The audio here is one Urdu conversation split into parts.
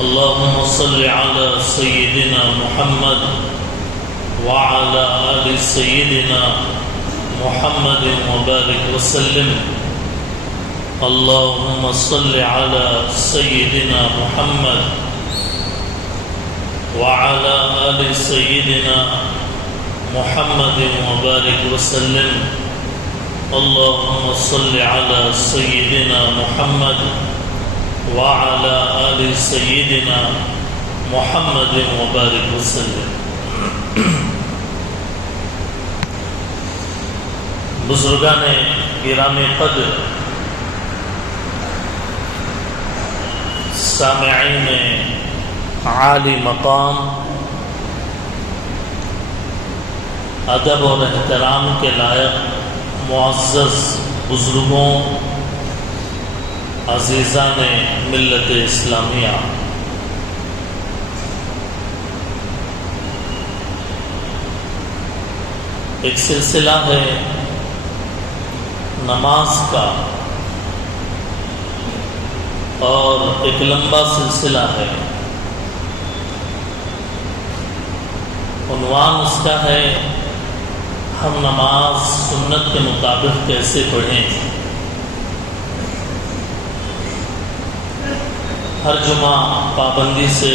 اللهم صل على سيدنا محمد وعلى آل سيدنا محمد وبارك وسلم. اللهم صل على سيدنا محمد وعلى آل سيدنا محمد وبارك وسلم. اللهم صل على سيدنا محمد وعلى آل سيدنا محمد وبارك وسلم. بزرگان گرامی قدر، سامعین عالی مقام، ادب اور احترام کے لائق معزز بزرگوں، عزیزان ملت اسلامیہ، ایک سلسلہ ہے نماز کا اور ایک لمبا سلسلہ ہے. عنوان اس کا ہے ہم نماز سنت کے مطابق کیسے پڑھیں. ہر جمعہ پابندی سے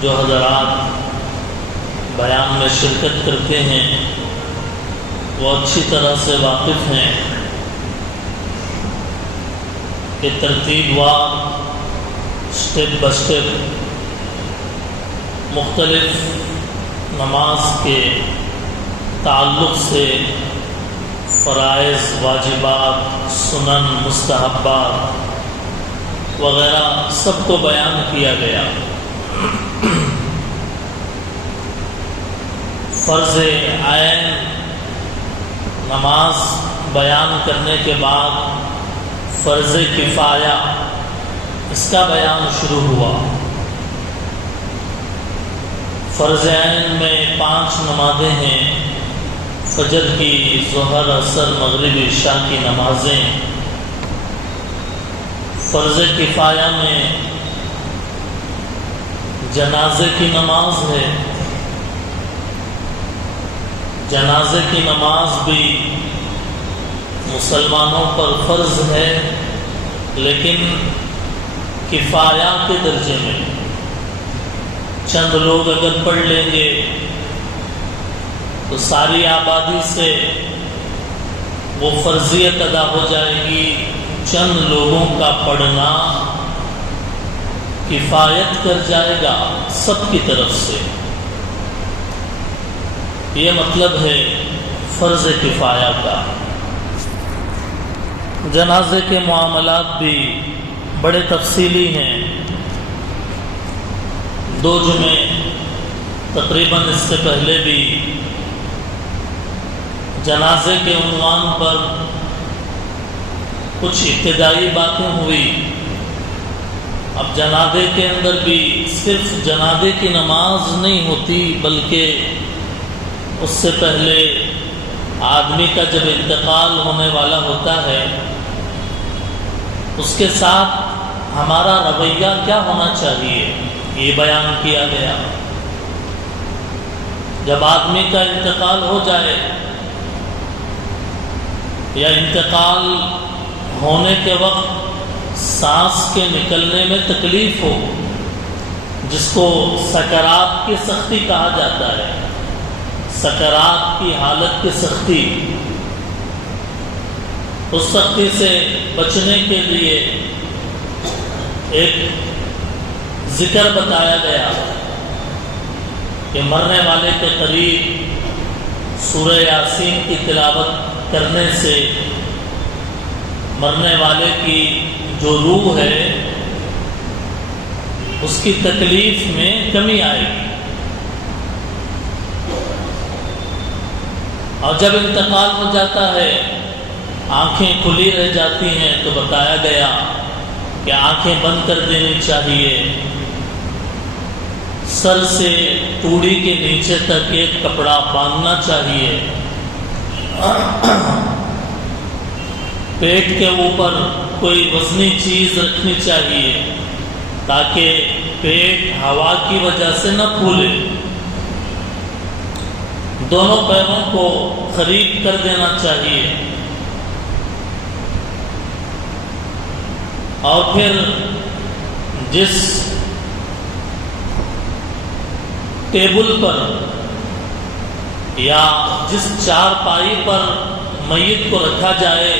جو حضرات بیان میں شرکت کرتے ہیں وہ اچھی طرح سے واقف ہیں کہ ترتیب وار اسٹیپ بائی اسٹیپ مختلف نماز کے تعلق سے فرائض، واجبات، سنن، مستحبات وغیرہ سب کو بیان کیا گیا. فرض عین نماز بیان کرنے کے بعد فرض کفایہ اس کا بیان شروع ہوا. فرض عین میں 5 نمازیں ہیں، فجر کی، ظہر، عصر، مغرب، عشاء کی نمازیں. فرض کفایہ میں جنازے کی نماز ہے. جنازے کی نماز بھی مسلمانوں پر فرض ہے، لیکن کفایہ کے درجے میں. چند لوگ اگر پڑھ لیں گے تو ساری آبادی سے وہ فرضیت ادا ہو جائے گی. چند لوگوں کا پڑھنا کفایت کر جائے گا سب کی طرف سے. یہ مطلب ہے فرض کفایہ کا. جنازے کے معاملات بھی بڑے تفصیلی ہیں. 2 جمعے تقریباً اس سے پہلے بھی جنازے کے عنوان پر کچھ ابتدائی باتیں ہوئی. اب جنازے کے اندر بھی صرف جنازے کی نماز نہیں ہوتی، بلکہ اس سے پہلے آدمی کا جب انتقال ہونے والا ہوتا ہے اس کے ساتھ ہمارا رویہ کیا ہونا چاہیے یہ بیان کیا گیا. جب آدمی کا انتقال ہو جائے یا انتقال ہونے کے وقت سانس کے نکلنے میں تکلیف ہو، جس کو سکرات کی سختی کہا جاتا ہے، سکرات کی حالت کی سختی، اس سختی سے بچنے کے لیے ایک ذکر بتایا گیا کہ مرنے والے کے قریب سورہ یاسین کی تلاوت کرنے سے مرنے والے کی جو روح ہے اس کی تکلیف میں کمی آئے گی. اور جب انتقال ہو جاتا ہے آنکھیں کھلی رہ جاتی ہیں تو بتایا گیا کہ آنکھیں بند کر دینی چاہیے. سر سے توڑی کے نیچے تک ایک کپڑا باندھنا چاہیے. پیٹ کے اوپر کوئی وزنی چیز رکھنی چاہیے. تاکہ پیٹ ہوا کی وجہ سے نہ پھولے۔ دونوں پیروں کو قریب کر دینا چاہیے، اور پھر جس ٹیبل پر یا جس چارپائی پر میت کو رکھا جائے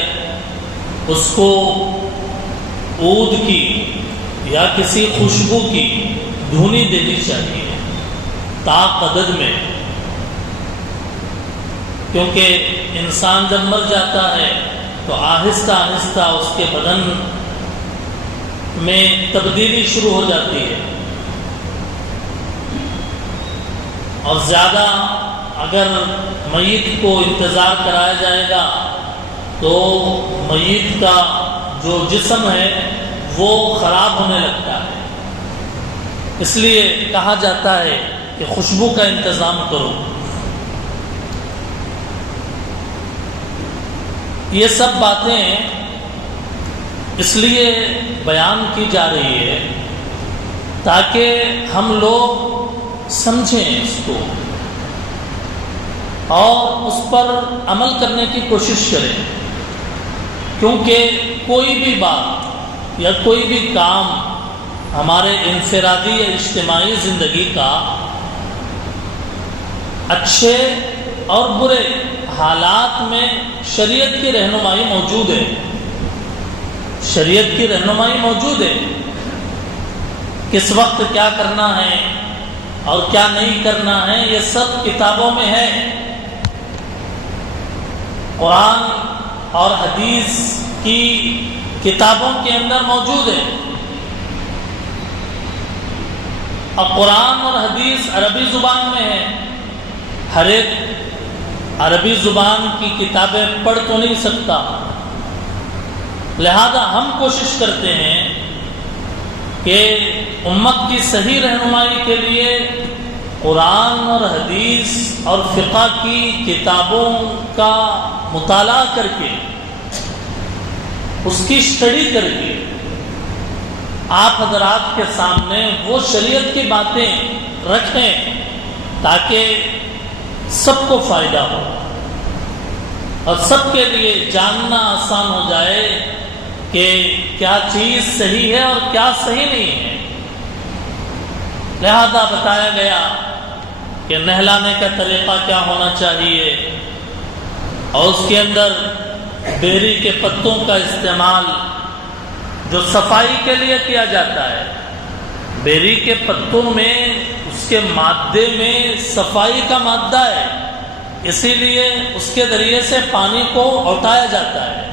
اس کو عود کی یا کسی خوشبو کی دھونی دینی چاہیے طاق عدد میں، کیونکہ انسان جب مر جاتا ہے تو آہستہ آہستہ اس کے بدن میں تبدیلی شروع ہو جاتی ہے، اور زیادہ اگر میت کو انتظار کرایا جائے گا تو میت کا جو جسم ہے وہ خراب ہونے لگتا ہے۔ اس لیے کہا جاتا ہے کہ خوشبو کا انتظام کرو۔ یہ سب باتیں اس لیے بیان کی جا رہی ہے تاکہ ہم لوگ سمجھیں اس کو اور اس پر عمل کرنے کی کوشش کریں، کیونکہ کوئی بھی بات یا کوئی بھی کام ہمارے انفرادی یا اجتماعی زندگی کا اچھے اور برے حالات میں شریعت کی رہنمائی موجود ہے، شریعت کی رہنمائی موجود ہے۔ کس وقت کیا کرنا ہے اور کیا نہیں کرنا ہے یہ سب کتابوں میں ہے، قرآن اور حدیث کی کتابوں کے اندر موجود ہے۔ اب قرآن اور حدیث عربی زبان میں ہے، ہر ایک عربی زبان کی کتابیں پڑھ تو نہیں سکتا، لہذا ہم کوشش کرتے ہیں کہ امت کی صحیح رہنمائی کے لیے قرآن اور حدیث اور فقہ کی کتابوں کا مطالعہ کر کے اس کی اسٹڈی کر کے آپ حضرات کے سامنے وہ شریعت کی باتیں رکھیں تاکہ سب کو فائدہ ہو اور سب کے لیے جاننا آسان ہو جائے کہ کیا چیز صحیح ہے اور کیا صحیح نہیں ہے۔ لہذا بتایا گیا کہ نہلانے کا طریقہ کیا ہونا چاہیے، اور اس کے اندر بیری کے پتوں کا استعمال جو صفائی کے لیے کیا جاتا ہے۔ بیری کے پتوں میں اس کے مادے میں صفائی کا مادہ ہے، اسی لیے اس کے ذریعے سے پانی کو اٹھایا جاتا ہے،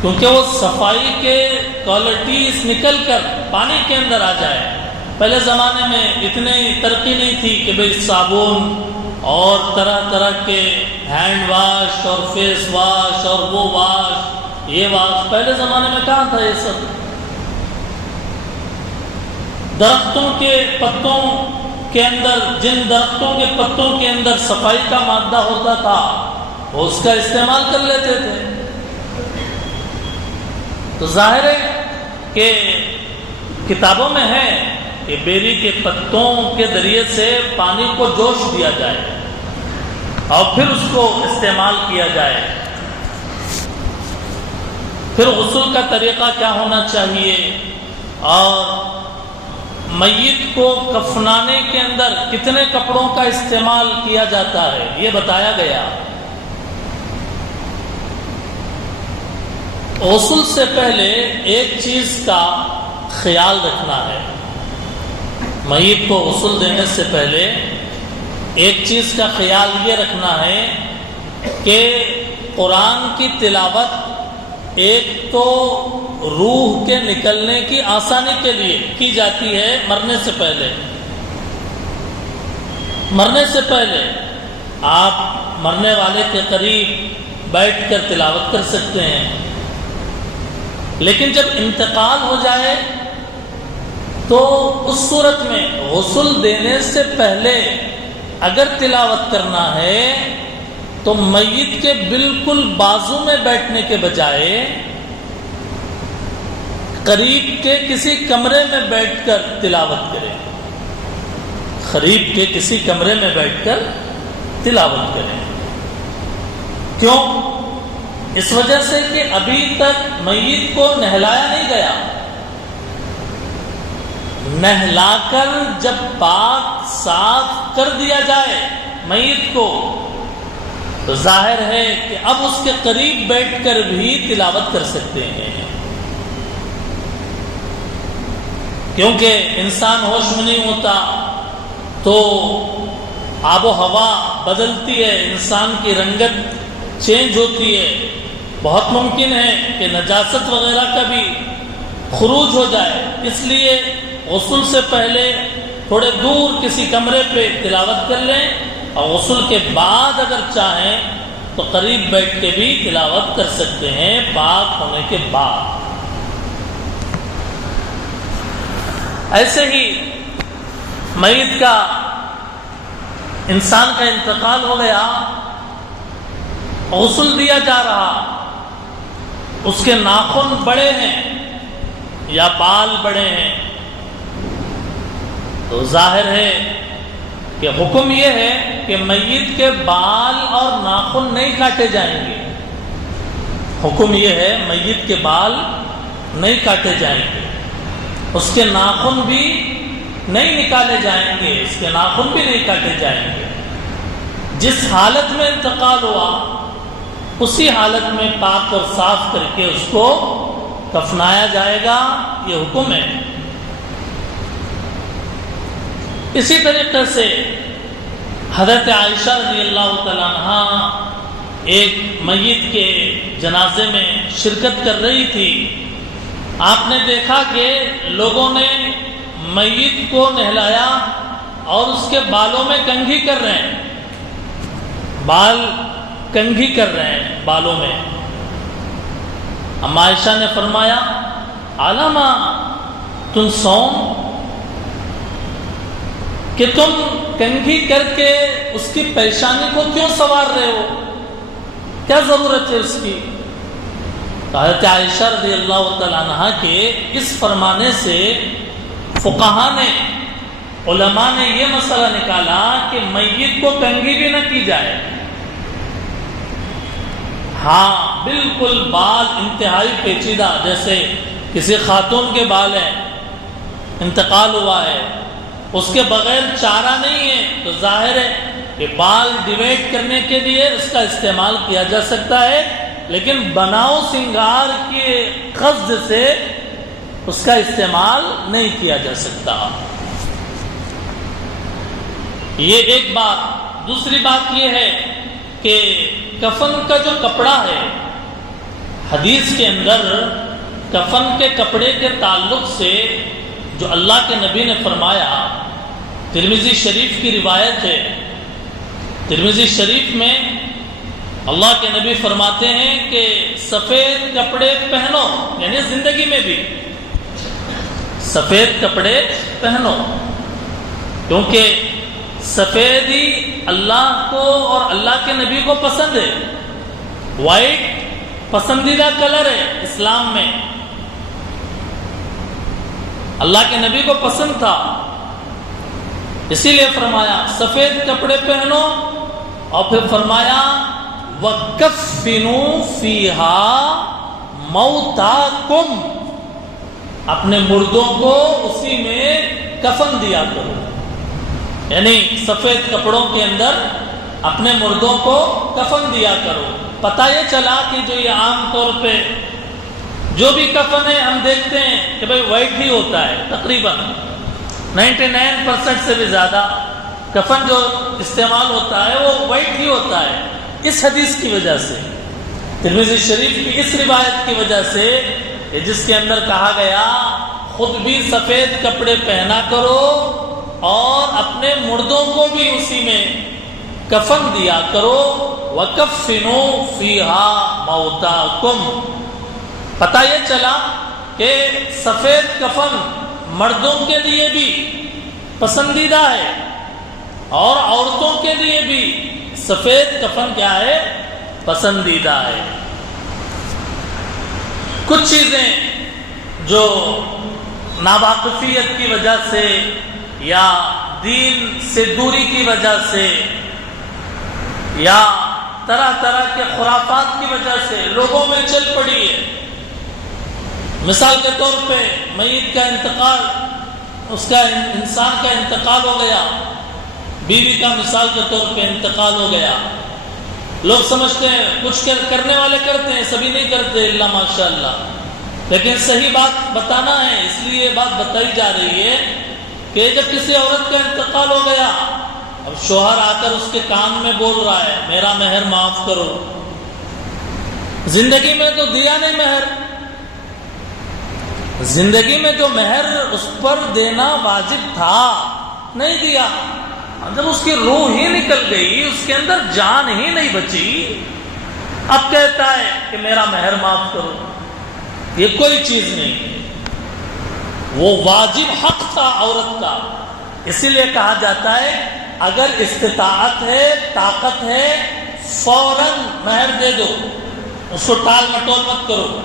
کیونکہ وہ صفائی کے کوالٹیز نکل کر پانی کے اندر آ جائے۔ پہلے زمانے میں اتنی ترقی نہیں تھی کہ بھئی صابن اور طرح طرح کے ہینڈ واش اور فیس واش اور وہ واش یہ واش، پہلے زمانے میں کہاں تھا یہ سب؟ درختوں کے پتوں کے اندر، جن درختوں کے پتوں کے اندر صفائی کا مادہ ہوتا تھا وہ اس کا استعمال کر لیتے تھے۔ تو ظاہر ہے کہ کتابوں میں ہے کہ بیری کے پتوں کے ذریعے سے پانی کو جوش دیا جائے اور پھر اس کو استعمال کیا جائے۔ پھر غسل کا طریقہ کیا ہونا چاہیے، اور میت کو کفنانے کے اندر کتنے کپڑوں کا استعمال کیا جاتا ہے یہ بتایا گیا۔ غسل سے پہلے ایک چیز کا خیال رکھنا ہے، میت کو غسل دینے سے پہلے ایک چیز کا خیال یہ رکھنا ہے کہ قرآن کی تلاوت ایک تو روح کے نکلنے کی آسانی کے لیے کی جاتی ہے، مرنے سے پہلے۔ مرنے سے پہلے آپ مرنے والے کے قریب بیٹھ کر تلاوت کر سکتے ہیں، لیکن جب انتقال ہو جائے تو اس صورت میں غسل دینے سے پہلے اگر تلاوت کرنا ہے تو میت کے بالکل بازو میں بیٹھنے کے بجائے قریب کے کسی کمرے میں بیٹھ کر تلاوت کرے، قریب کے کسی کمرے میں بیٹھ کر تلاوت کرے۔ کیوں؟ اس وجہ سے کہ ابھی تک میت کو نہلایا نہیں گیا، نہلا کر جب پاک صاف کر دیا جائے میت کو تو ظاہر ہے کہ اب اس کے قریب بیٹھ کر بھی تلاوت کر سکتے ہیں، کیونکہ انسان ہوش میں نہیں ہوتا تو آب و ہوا بدلتی ہے، انسان کی رنگت چینج ہوتی ہے، بہت ممکن ہے کہ نجاست وغیرہ کا بھی خروج ہو جائے، اس لیے غسل سے پہلے تھوڑے دور کسی کمرے پہ تلاوت کر لیں، اور غسل کے بعد اگر چاہیں تو قریب بیٹھ کے بھی تلاوت کر سکتے ہیں پاک ہونے کے بعد۔ ایسے ہی میت کا، انسان کا انتقال ہو گیا، غسل دیا جا رہا، اس کے ناخن بڑے ہیں یا بال بڑے ہیں، تو ظاہر ہے کہ حکم یہ ہے کہ میت کے بال اور ناخن نہیں کاٹے جائیں گے، حکم یہ ہے میت کے بال نہیں کاٹے جائیں گے، اس کے ناخن بھی نہیں نکالے جائیں گے، اس کے ناخن بھی نہیں کاٹے جائیں گے۔ جس حالت میں انتقال ہوا اسی حالت میں پاک اور صاف کر کے اس کو کفنایا جائے گا، یہ حکم ہے۔ اسی طریقے سے حضرت عائشہ رضی اللہ تعالیٰ عنہ ایک میت کے جنازے میں شرکت کر رہی تھی، آپ نے دیکھا کہ لوگوں نے میت کو نہلایا اور اس کے بالوں میں کنگھی کر رہے ہیں، بال کنگھی کر رہے ہیں بالوں میں۔ اما عائشہ نے فرمایا علامہ تنصون، کہ تم کنگھی کر کے اس کی پیشانی کو کیوں سنوار رہے ہو، کیا ضرورت ہے اس کی؟ حضرت عائشہ رضی اللہ تعالیٰ عنہ کے اس فرمانے سے فقہا نے، علماء نے یہ مسئلہ نکالا کہ میت کو کنگھی بھی نہ کی جائے، ہاں بالکل بال انتہائی پیچیدہ، جیسے کسی خاتون کے بال ہیں، انتقال ہوا ہے، اس کے بغیر چارہ نہیں ہے، تو ظاہر ہے کہ بال ڈیویٹ کرنے کے لیے اس کا استعمال کیا جا سکتا ہے، لیکن بناؤ سنگار کے قصد سے اس کا استعمال نہیں کیا جا سکتا۔ یہ ایک بات۔ دوسری بات یہ ہے کہ کفن کا جو کپڑا ہے، حدیث کے اندر کفن کے کپڑے کے تعلق سے جو اللہ کے نبی نے فرمایا، ترمذی شریف کی روایت ہے، ترمذی شریف میں اللہ کے نبی فرماتے ہیں کہ سفید کپڑے پہنو، یعنی زندگی میں بھی سفید کپڑے پہنو، کیونکہ سفیدی اللہ کو اور اللہ کے نبی کو پسند ہے، وائٹ پسندیدہ کلر ہے اسلام میں، اللہ کے نبی کو پسند تھا، اسی لیے فرمایا سفید کپڑے پہنو، اور پھر فرمایا وَكَفِّنُوا فِيهَا مَوْتَاكُمْ، اپنے مردوں کو اسی میں کفن دیا کرو، یعنی سفید کپڑوں کے اندر اپنے مردوں کو کفن دیا کرو۔ پتہ یہ چلا کہ جو یہ عام طور پہ جو بھی کفن ہے ہم دیکھتے ہیں کہ بھئی وائٹ ہی ہوتا ہے، تقریباً 99% سے بھی زیادہ کفن جو استعمال ہوتا ہے وہ وائٹ ہی ہوتا ہے۔ اس حدیث کی وجہ سے، ترمذی شریف کی اس روایت کی وجہ سے، جس کے اندر کہا گیا خود بھی سفید کپڑے پہنا کرو اور اپنے مردوں کو بھی اسی میں کفن دیا کرو، وَكَفِّنُوا فِيهَا مَوْتَاكُمْ۔ پتہ یہ چلا کہ سفید کفن مردوں کے لیے بھی پسندیدہ ہے اور عورتوں کے لیے بھی سفید کفن کیا ہے؟ پسندیدہ ہے۔ کچھ چیزیں جو ناواقفیت کی وجہ سے یا دین سے دوری کی وجہ سے یا طرح طرح کے خرافات کی وجہ سے لوگوں میں چل پڑی ہے. مثال کے طور پہ میت کا انتقال، اس کا انسان کا انتقال ہو گیا، بیوی کا مثال کے طور پہ انتقال ہو گیا. لوگ سمجھتے ہیں کچھ کرنے والے کرتے ہیں، سبھی نہیں کرتے الا ماشاء اللہ، لیکن صحیح بات بتانا ہے، اس لیے یہ بات بتائی جا رہی ہے کہ جب کسی عورت کا انتقال ہو گیا، اب شوہر آ کر اس کے کان میں بول رہا ہے میرا مہر معاف کرو. زندگی میں تو دیا نہیں مہر، زندگی میں جو مہر اس پر دینا واجب تھا نہیں دیا. جب اس کی روح ہی نکل گئی، اس کے اندر جان ہی نہیں بچی، اب کہتا ہے کہ میرا مہر معاف کرو. یہ کوئی چیز نہیں ہے، وہ واجب حق تھا عورت کا. اسی لیے کہا جاتا ہے اگر استطاعت ہے، طاقت ہے، فوراً مہر دے دو، اس کو ٹال مٹول مت کرو.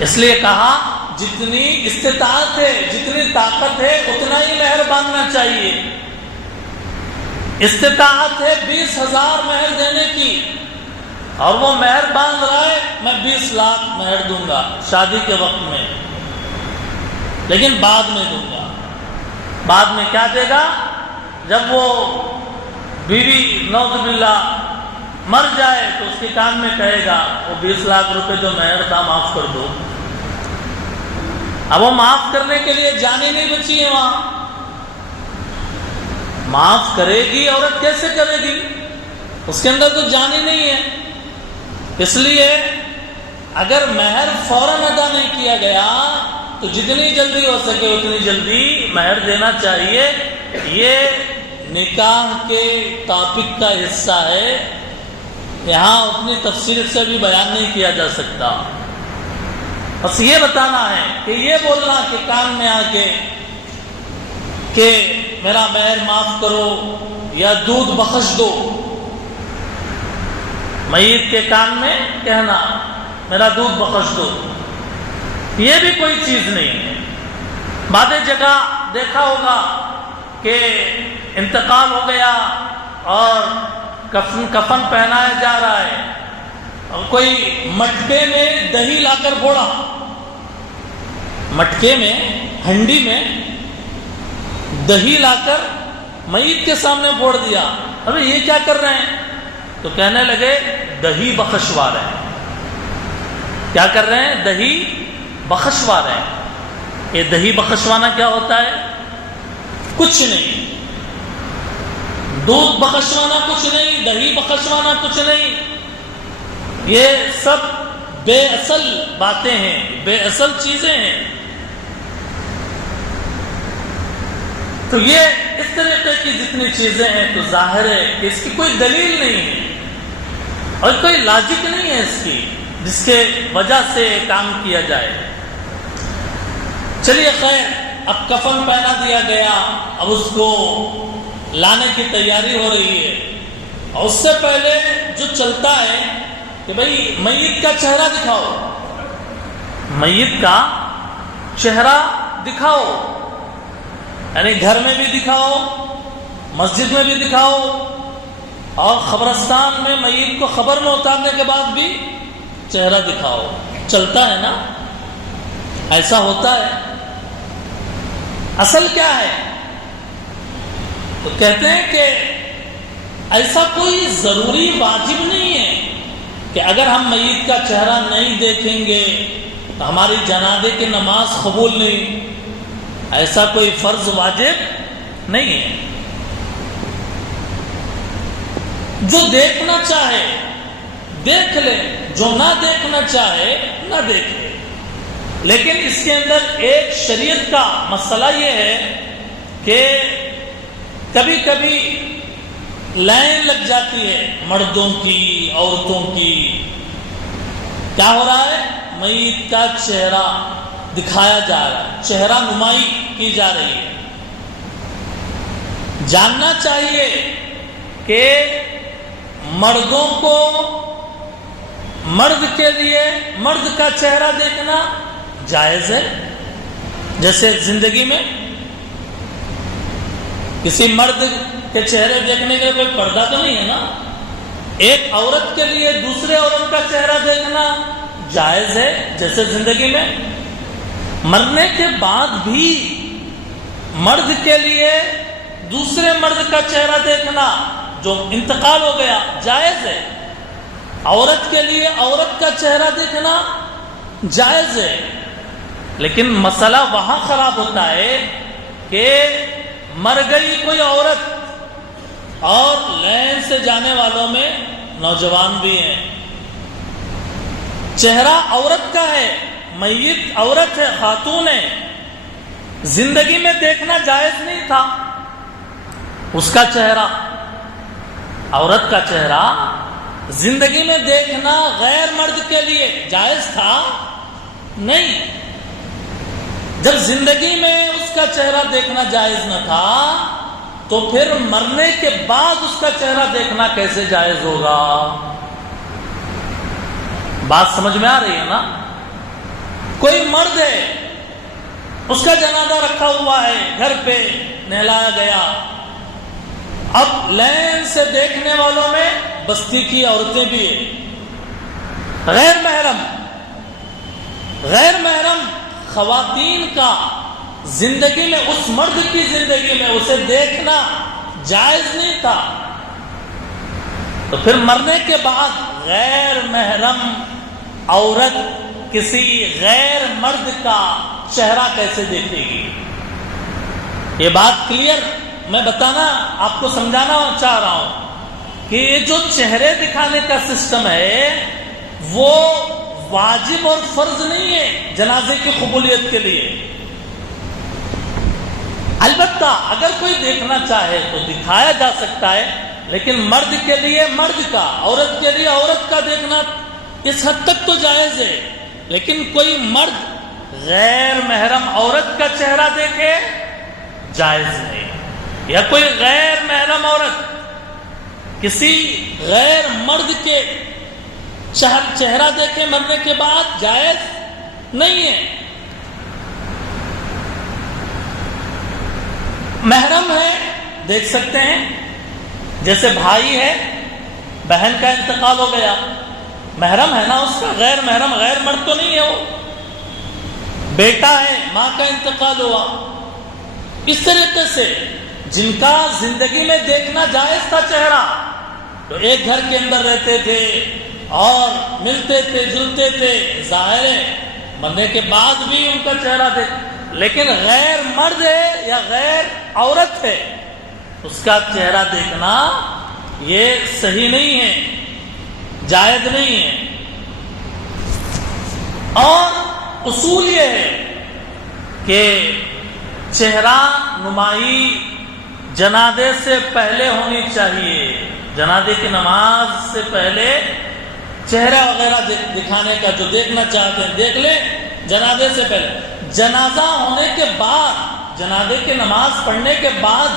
اس لیے کہا جتنی استطاعت ہے، جتنی طاقت ہے، اتنا ہی مہر باندھنا چاہیے. استطاعت ہے 20,000 مہر دینے کی اور وہ مہر باندھ رہا ہے میں 20 لاکھ مہر دوں گا شادی کے وقت میں، لیکن بعد میں دوں گا. بعد میں کیا دے گا؟ جب وہ بیوی نعوذ باللہ مر جائے تو اس کے کان میں کہے گا وہ 20 لاکھ روپے جو مہر تھا معاف کر دو. اب وہ معاف کرنے کے لیے جان ہی نہیں بچی ہے، وہاں معاف کرے گی عورت کیسے کرے گی؟ اس کے اندر تو جان ہی نہیں ہے. اس لیے اگر مہر فوراً ادا نہیں کیا گیا تو جتنی جلدی ہو سکے اتنی جلدی مہر دینا چاہیے. یہ نکاح کے ٹاپک کا حصہ ہے، یہاں اتنی تفصیل سے بھی بیان نہیں کیا جا سکتا. بس یہ بتانا ہے کہ یہ بولنا کہ کان میں آ کے کہ میرا مہر معاف کرو یا دودھ بخش دو، میت کے کان میں کہنا میرا دودھ بخش دو، یہ بھی کوئی چیز نہیں ہے. بعض جگہ دیکھا ہوگا کہ انتقال ہو گیا اور کفن پہنایا جا رہا ہے اور کوئی مٹکے میں دہی لا کر پھوڑا، مٹکے میں، ہنڈی میں دہی لا کر میت کے سامنے پھوڑ دیا. ابھی یہ کیا کر رہے ہیں؟ تو کہنے لگے دہی بخشوا رہے ہیں. کیا کر رہے ہیں؟ دہی بخشوا رہے ہیں. یہ دہی بخشوانا کیا ہوتا ہے؟ کچھ نہیں. دودھ بخشوانا کچھ نہیں، دہی بخشوانا کچھ نہیں. یہ سب بے اصل باتیں ہیں، بے اصل چیزیں ہیں. تو یہ اس طریقے کی جتنی چیزیں ہیں تو ظاہر ہے کہ اس کی کوئی دلیل نہیں ہے اور کوئی لاجک نہیں ہے اس کی جس کے وجہ سے کام کیا جائے. چلیے خیر، اب کفن پہنا دیا گیا، اب اس کو لانے کی تیاری ہو رہی ہے اور اس سے پہلے جو چلتا ہے کہ بھئی میت کا چہرہ دکھاؤ، میت کا چہرہ دکھاؤ، یعنی گھر میں بھی دکھاؤ، مسجد میں بھی دکھاؤ اور قبرستان میں میت کو خبر میں اتارنے کے بعد بھی چہرہ دکھاؤ. چلتا ہے نا، ایسا ہوتا ہے. اصل کیا ہے؟ تو کہتے ہیں کہ ایسا کوئی ضروری واجب نہیں ہے کہ اگر ہم میت کا چہرہ نہیں دیکھیں گے تو ہماری جنازے کی نماز قبول نہیں. ایسا کوئی فرض واجب نہیں ہے. جو دیکھنا چاہے دیکھ لے، جو نہ دیکھنا چاہے نہ دیکھے. لیکن اس کے اندر ایک شریعت کا مسئلہ یہ ہے کہ کبھی کبھی لائن لگ جاتی ہے مردوں کی، عورتوں کی. کیا ہو رہا ہے؟ میت کا چہرہ دکھایا جا رہا ہے، چہرہ نمائی کی جا رہی ہے. جاننا چاہیے کہ مردوں کو مرد کے لیے مرد کا چہرہ دیکھنا جائز ہے، جیسے زندگی میں کسی مرد کے چہرے دیکھنے کے لیے کوئی پردہ تو نہیں ہے نا. ایک عورت کے لیے دوسرے عورت کا چہرہ دیکھنا جائز ہے، جیسے زندگی میں. مرنے کے بعد بھی مرد کے لیے دوسرے مرد کا چہرہ دیکھنا جو انتقال ہو گیا جائز ہے. عورت کے لیے عورت کا چہرہ دیکھنا جائز ہے. لیکن مسئلہ وہاں خراب ہوتا ہے کہ مر گئی کوئی عورت اور لین سے جانے والوں میں نوجوان بھی ہیں. چہرہ عورت کا ہے، میت عورت ہے، خاتون ہے، زندگی میں دیکھنا جائز نہیں تھا اس کا چہرہ. عورت کا چہرہ زندگی میں دیکھنا غیر مرد کے لیے جائز تھا نہیں. جب زندگی میں اس کا چہرہ دیکھنا جائز نہ تھا تو پھر مرنے کے بعد اس کا چہرہ دیکھنا کیسے جائز ہوگا؟ بات سمجھ میں آ رہی ہے نا؟ کوئی مرد ہے، اس کا جنازہ رکھا ہوا ہے، گھر پہ نہلایا گیا. اب لین سے دیکھنے والوں میں بستی کی عورتیں بھی ہیں. غیر محرم خواتین کا زندگی میں اس مرد کی زندگی میں اسے دیکھنا جائز نہیں تھا، تو پھر مرنے کے بعد غیر محرم عورت کسی غیر مرد کا چہرہ کیسے دیکھے گی؟ یہ بات کلیئر میں بتانا آپ کو سمجھانا چاہ رہا ہوں کہ یہ جو چہرے دکھانے کا سسٹم ہے وہ واجب اور فرض نہیں ہے جنازے کی قبولیت کے لیے. البتہ اگر کوئی دیکھنا چاہے تو دکھایا جا سکتا ہے، لیکن مرد کے لیے مرد کا، عورت کے لیے عورت کا دیکھنا اس حد تک تو جائز ہے. لیکن کوئی مرد غیر محرم عورت کا چہرہ دیکھے جائز نہیں، یا کوئی غیر محرم عورت کسی غیر مرد کے چہرہ دیکھے مرنے کے بعد جائز نہیں ہے. محرم ہے دیکھ سکتے ہیں، جیسے بھائی ہے، بہن کا انتقال ہو گیا، محرم ہے نا اس کا. غیر محرم غیر مرد تو نہیں ہے وہ. بیٹا ہے، ماں کا انتقال ہوا. اس طریقے سے جن کا زندگی میں دیکھنا جائز تھا چہرہ، تو ایک گھر کے اندر رہتے تھے اور ملتے تھے جلتے تھے، ظاہر ہے مرنے کے بعد بھی ان کا چہرہ دیکھ. لیکن غیر مرد ہے یا غیر عورت ہے، اس کا چہرہ دیکھنا یہ صحیح نہیں ہے، جائز نہیں ہے. اور اصول یہ ہے کہ چہرہ نمائی جنازے سے پہلے ہونی چاہیے. جنازے کی نماز سے پہلے چہرہ وغیرہ دکھانے کا جو دیکھنا چاہتے ہیں دیکھ لیں، جنازے سے پہلے. جنازہ ہونے کے بعد، جنازے کی نماز پڑھنے کے بعد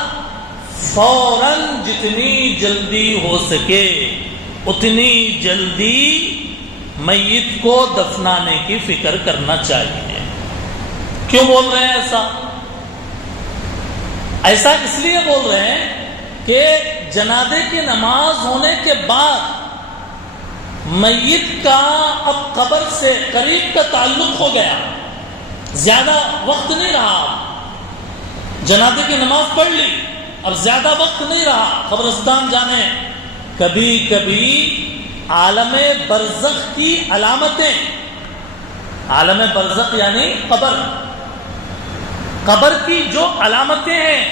فوراً جتنی جلدی ہو سکے اتنی جلدی میت کو دفنانے کی فکر کرنا چاہیے. کیوں بول رہے ہیں ایسا؟ ایسا اس لیے بول رہے ہیں کہ جنازے کی نماز ہونے کے بعد میت کا اب قبر سے قریب کا تعلق ہو گیا، زیادہ وقت نہیں رہا. جنازے کی نماز پڑھ لی، اب زیادہ وقت نہیں رہا قبرستان جانے. کبھی کبھی عالم برزخ کی علامتیں، عالم برزخ یعنی قبر کی جو علامتیں ہیں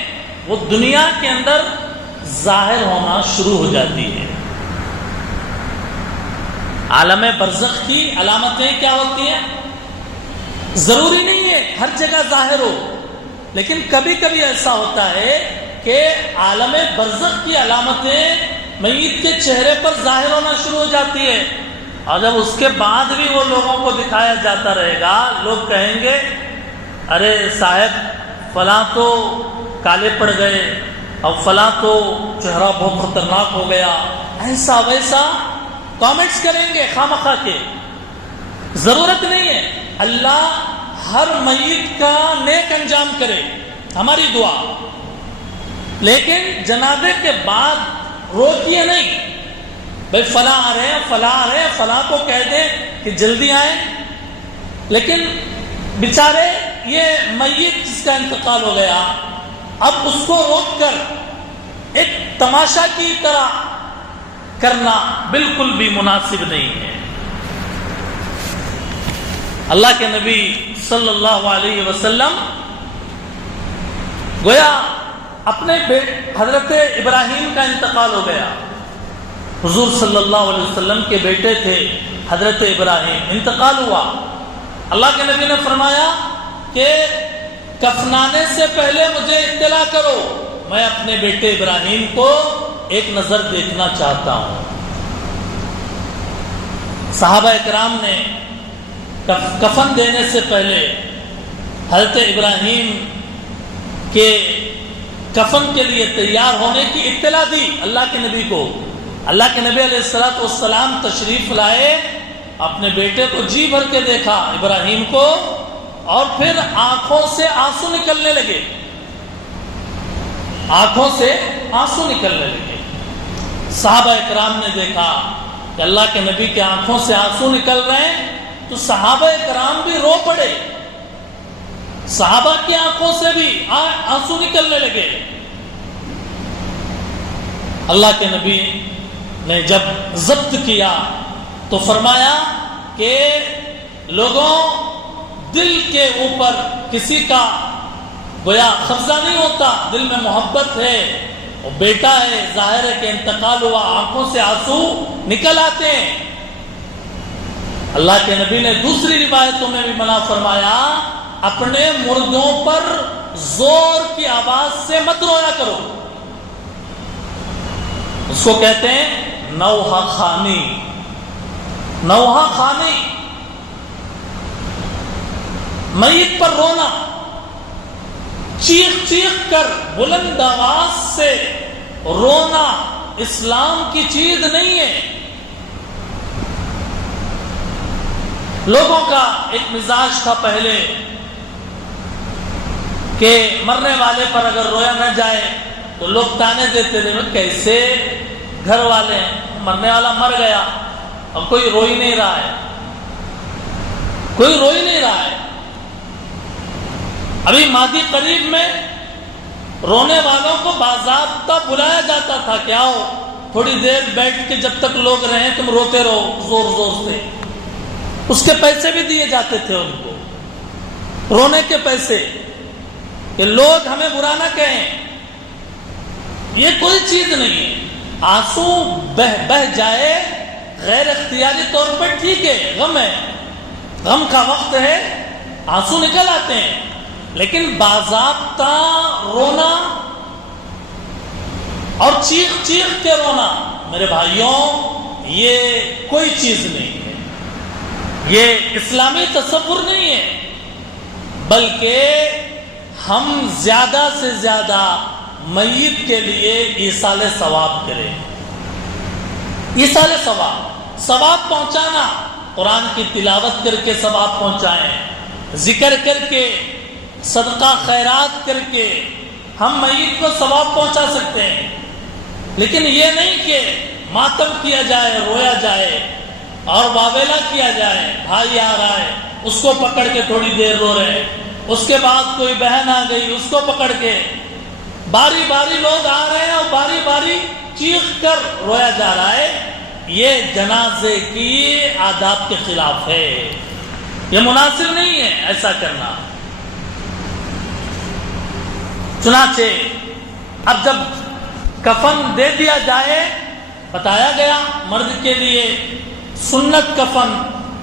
وہ دنیا کے اندر ظاہر ہونا شروع ہو جاتی ہیں. عالم برزخ کی علامتیں کیا ہوتی ہیں؟ ضروری نہیں ہے ہر جگہ ظاہر ہو، لیکن کبھی کبھی ایسا ہوتا ہے کہ عالم برزخ کی علامتیں میت کے چہرے پر ظاہر ہونا شروع ہو جاتی ہے. اور جب اس کے بعد بھی وہ لوگوں کو دکھایا جاتا رہے گا، لوگ کہیں گے ارے صاحب فلاں تو کالے پڑ گئے اور فلاں تو چہرہ بہت خطرناک ہو گیا، ایسا ویسا کامنٹس کریں گے خامخواہ کے، ضرورت نہیں ہے. اللہ ہر میت کا نیک انجام کرے، ہماری دعا. لیکن جنازے کے بعد روکیے نہیں، بھائی فلاں آ رہے ہیں، فلاں آ رہے ہیں، فلاں کو کہہ دیں کہ جلدی آئیں. لیکن بیچارے یہ میت جس کا انتقال ہو گیا، اب اس کو روک کر ایک تماشا کی طرح کرنا بالکل بھی مناسب نہیں ہے. اللہ کے نبی صلی اللہ علیہ وسلم گویا اپنے حضرت ابراہیم کا انتقال ہو گیا. حضور صلی اللہ علیہ وسلم کے بیٹے تھے حضرت ابراہیم، انتقال ہوا. اللہ کے نبی نے فرمایا کہ کفنانے سے پہلے مجھے اطلاع کرو، میں اپنے بیٹے ابراہیم کو ایک نظر دیکھنا چاہتا ہوں. صحابہ اکرام نے کفن دینے سے پہلے حضرت ابراہیم کے کفن کے لیے تیار ہونے کی اطلاع دی اللہ کے نبی کو. اللہ کے نبی علیہ الصلوۃ والسلام تشریف لائے، اپنے بیٹے کو جی بھر کے دیکھا ابراہیم کو، اور پھر آنکھوں سے آنسو نکلنے لگے، آنکھوں سے آنسو نکلنے لگے. صحابہ اکرام نے دیکھا کہ اللہ کے نبی کے آنکھوں سے آنسو نکل رہے ہیں، تو صحابہ اکرام بھی رو پڑے، صحابہ کی آنکھوں سے بھی آنسو نکلنے لگے. اللہ کے نبی نے جب ضبط کیا تو فرمایا کہ لوگوں، دل کے اوپر کسی کا گویا قبضہ نہیں ہوتا، دل میں محبت ہے، وہ بیٹا ہے، ظاہر ہے کہ انتقال ہوا، آنکھوں سے آنسو نکل آتے ہیں. اللہ کے نبی نے دوسری روایتوں میں بھی منع فرمایا، اپنے مردوں پر زور کی آواز سے مت رویا کرو. اس کو کہتے ہیں نوحہ خوانی. نوحہ خوانی، میت پر رونا، چیخ چیخ کر بلند آواز سے رونا اسلام کی چیز نہیں ہے. لوگوں کا ایک مزاج تھا پہلے کہ مرنے والے پر اگر رویا نہ جائے تو لوگ تانے دیتے تھے، کیسے گھر والے ہیں، مرنے والا مر گیا اور کوئی رو ہی نہیں رہا ہے، کوئی رو ہی نہیں رہا ہے. ابھی ماضی قریب میں رونے والوں کو باضابطہ بلایا جاتا تھا کہ آؤ تھوڑی دیر بیٹھ کے جب تک لوگ رہیں تم روتے رہو زور زور سے. اس کے پیسے بھی دیے جاتے تھے ان کو، رونے کے پیسے، کہ لوگ ہمیں برا نہ کہیں. یہ کوئی چیز نہیں ہے. آنسو بہ جائے غیر اختیاری طور پر ٹھیک ہے، غم ہے، غم کا وقت ہے، آنسو نکل آتے ہیں، لیکن باضابطہ رونا اور چیخ چیخ کے رونا میرے بھائیوں یہ کوئی چیز نہیں ہے، یہ اسلامی تصور نہیں ہے. بلکہ ہم زیادہ سے زیادہ میت کے لیے ایصال ثواب کریں. ایصال ثواب پہنچانا، قرآن کی تلاوت کر کے ثواب پہنچائیں، ذکر کر کے، صدقہ خیرات کر کے ہم میت کو ثواب پہنچا سکتے ہیں. لیکن یہ نہیں کہ ماتم کیا جائے، رویا جائے اور واویلا کیا جائے. بھائی آ رہا ہے اس کو پکڑ کے تھوڑی دیر رو رہے ہیں، اس کے بعد کوئی بہن آ گئی اس کو پکڑ کے، باری باری لوگ آ رہے ہیں اور باری باری چیخ کر رویا جا رہا ہے. یہ جنازے کی آداب کے خلاف ہے، یہ مناسب نہیں ہے ایسا کرنا. چنانچہ اب جب کفن دے دیا جائے، بتایا گیا مرد کے لیے سنت کفن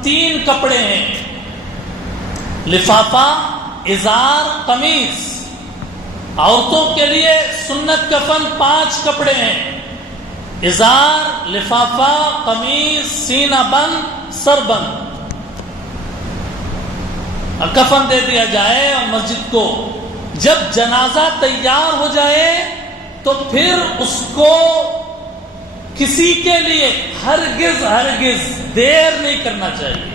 3 کپڑے ہیں، لفافہ، ازار، قمیص. عورتوں کے لیے سنت کفن 5 کپڑے ہیں، ازار، لفافہ، قمیص، سینہ بند، سر بند. اور کفن دے دیا جائے اور مسجد کو جب جنازہ تیار ہو جائے تو پھر اس کو کسی کے لیے ہرگز دیر نہیں کرنا چاہیے.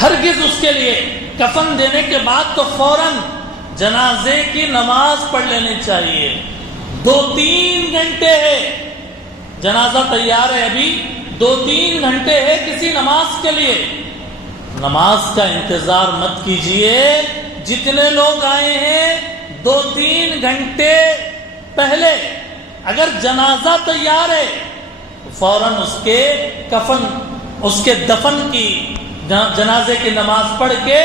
ہرگز اس کے لیے کفن دینے کے بعد تو فوراً جنازے کی نماز پڑھ لینی چاہیے. 2-3 گھنٹے ہے, جنازہ تیار ہے, ابھی 2-3 گھنٹے ہے کسی نماز کے لیے. نماز کا انتظار مت کیجیے. جتنے لوگ آئے ہیں 2-3 گھنٹے پہلے اگر جنازہ تیار ہے تو فوراً اس کے کفن, اس کے دفن کی, جنازے کی نماز پڑھ کے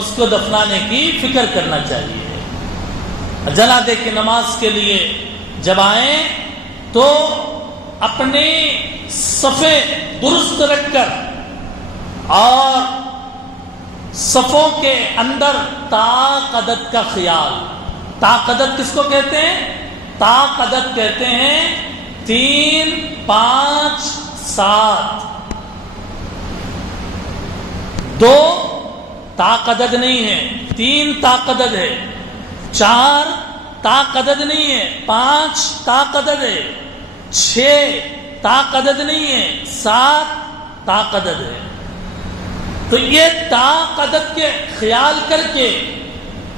اس کو دفنانے کی فکر کرنا چاہیے. جنازے کی نماز کے لیے جب آئیں تو اپنی صفیں درست رکھ کر اور صفوں کے اندر تاقدت کا خیال. تاقدت کس کو کہتے ہیں؟ تاقدت کہتے ہیں 3, 5, 7. 2 تاقدت نہیں ہے, 3 تاقدت ہے, 4 تاقدت نہیں ہے, 5 تاقدت ہے, 6 تاقدت نہیں ہے, 7 تاقدت ہے. تو یہ تاقدت کے خیال کر کے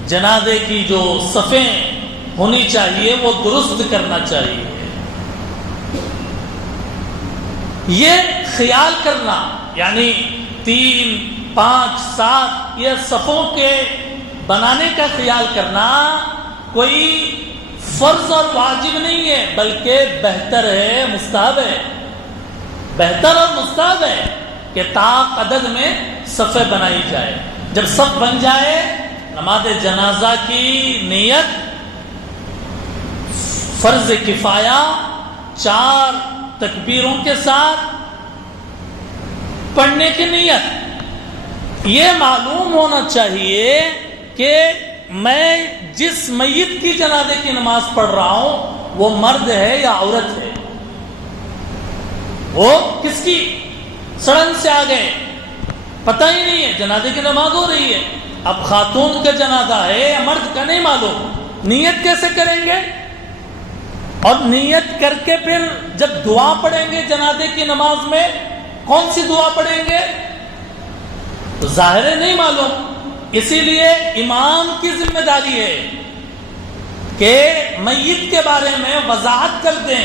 جنازے کی جو صفیں ہونی چاہیے وہ درست کرنا چاہیے. یہ خیال کرنا یعنی 3, 5, 7 یہ صفوں کے بنانے کا خیال کرنا کوئی فرض اور واجب نہیں ہے, بلکہ بہتر ہے, مستحب ہے. بہتر اور مستحب ہے کہ تاقدت میں صفیں بنائی جائے. جب صف بن جائے نماز جنازہ کی نیت فرض کفایہ 4 تکبیروں کے ساتھ پڑھنے کی نیت. یہ معلوم ہونا چاہیے کہ میں جس میت کی جنازے کی نماز پڑھ رہا ہوں وہ مرد ہے یا عورت ہے. وہ کس کی سڑن سے آ گئے پتہ ہی نہیں ہے, جنازے کی نماز ہو رہی ہے. اب خاتون کا جنازہ ہے یا مرد کا نہیں معلوم, نیت کیسے کریں گے؟ اور نیت کر کے پھر جب دعا پڑھیں گے جنازے کی نماز میں کون سی دعا پڑھیں گے تو ظاہر ہے نہیں معلوم. اسی لیے امام کی ذمہ داری ہے کہ میت کے بارے میں وضاحت کر دیں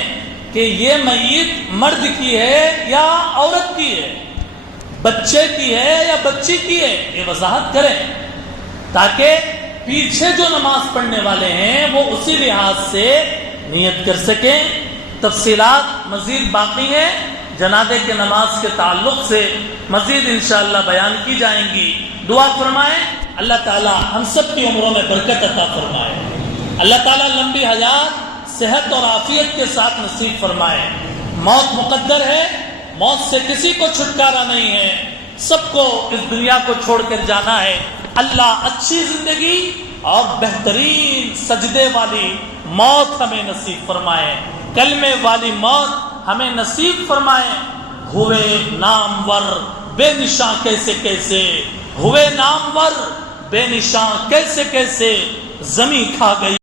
کہ یہ میت مرد کی ہے یا عورت کی ہے, بچے کی ہے یا بچی کی ہے, یہ وضاحت کریں تاکہ پیچھے جو نماز پڑھنے والے ہیں وہ اسی لحاظ سے نیت کر سکیں. تفصیلات مزید باقی ہیں جنازے کے نماز کے تعلق سے, مزید انشاءاللہ بیان کی جائیں گی. دعا فرمائیں اللہ تعالی ہم سب کی عمروں میں برکت عطا فرمائے. اللہ تعالی لمبی حیات, صحت اور عافیت کے ساتھ نصیب فرمائے. موت مقدر ہے, موت سے کسی کو چھٹکارا نہیں ہے, سب کو اس دنیا کو چھوڑ کر جانا ہے. اللہ اچھی زندگی اور بہترین سجدے والی موت ہمیں نصیب فرمائے, کلمے والی موت ہمیں نصیب فرمائے. ہوئے نامور بے نشاں کیسے کیسے, ہوئے نامور بے نشاں کیسے کیسے, زمین کھا گئی